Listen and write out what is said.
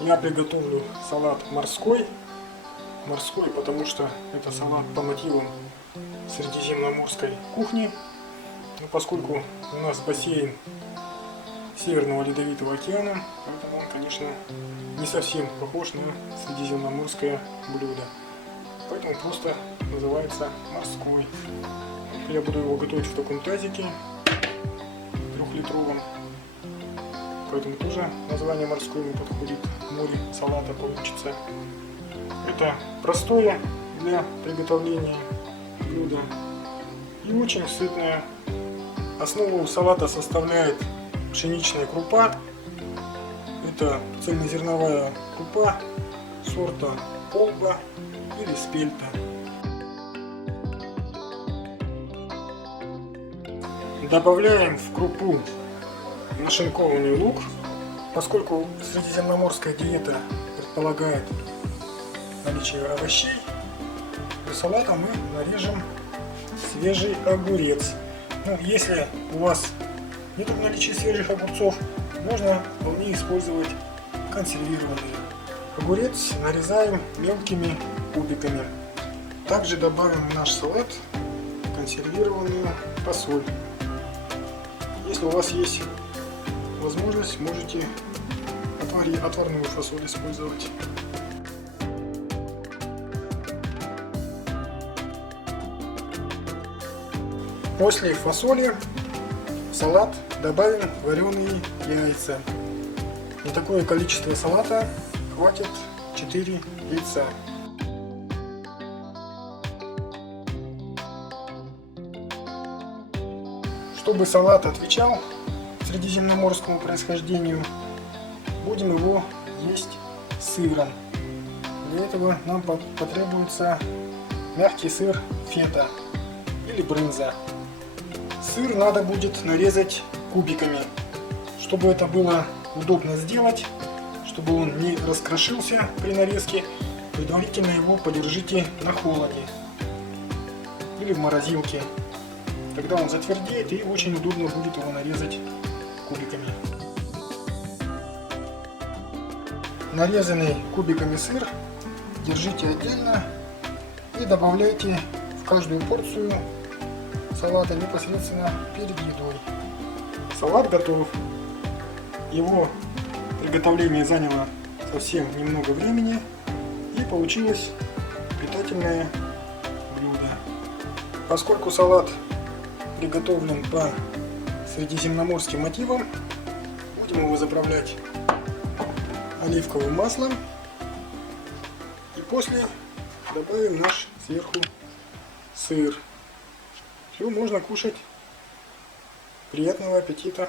Я приготовлю салат морской. Морской, потому что это салат по мотивам средиземноморской кухни. Но поскольку у нас бассейн Северного Ледовитого океана, поэтому он, конечно, не совсем похож на средиземноморское блюдо. Поэтому просто называется морской. Я буду его готовить в таком тазике 3-литровом. Поэтому тоже название морской ему подходит. Море салата получится. Это простое для приготовления блюдо и очень сытное. Основу салата составляет пшеничная крупа. Это цельнозерновая крупа сорта полба или спельта. Добавляем в крупу нашинкованный лук. Поскольку средиземноморская диета предполагает наличие овощей, для салата мы нарежем свежий огурец. Если у вас нет наличия свежих огурцов, можно вполне использовать консервированные. Огурец нарезаем мелкими кубиками. Также добавим в наш салат консервированную фасоль. Если у вас есть возможность, можете отварную фасоль использовать. После фасоли в салат добавим вареные яйца. На такое количество салата хватит 4 яйца. Чтобы салат отвечал средиземноморскому происхождению, будем его есть с сыром. Для этого нам потребуется мягкий сыр фета или брынза. Сыр надо будет нарезать кубиками. Чтобы это было удобно сделать, чтобы он не раскрошился при нарезке, предварительно его подержите на холоде или в морозилке. Тогда он затвердеет и очень удобно будет его нарезать кубиками. Нарезанный кубиками сыр держите отдельно и добавляйте в каждую порцию салата непосредственно перед едой. Салат готов. Его приготовление заняло совсем немного времени и получилось питательное блюдо. Поскольку салат приготовлен по средиземноморским мотивам, будем его заправлять оливковым маслом и после добавим наш сверху сыр. Все, можно кушать. Приятного аппетита!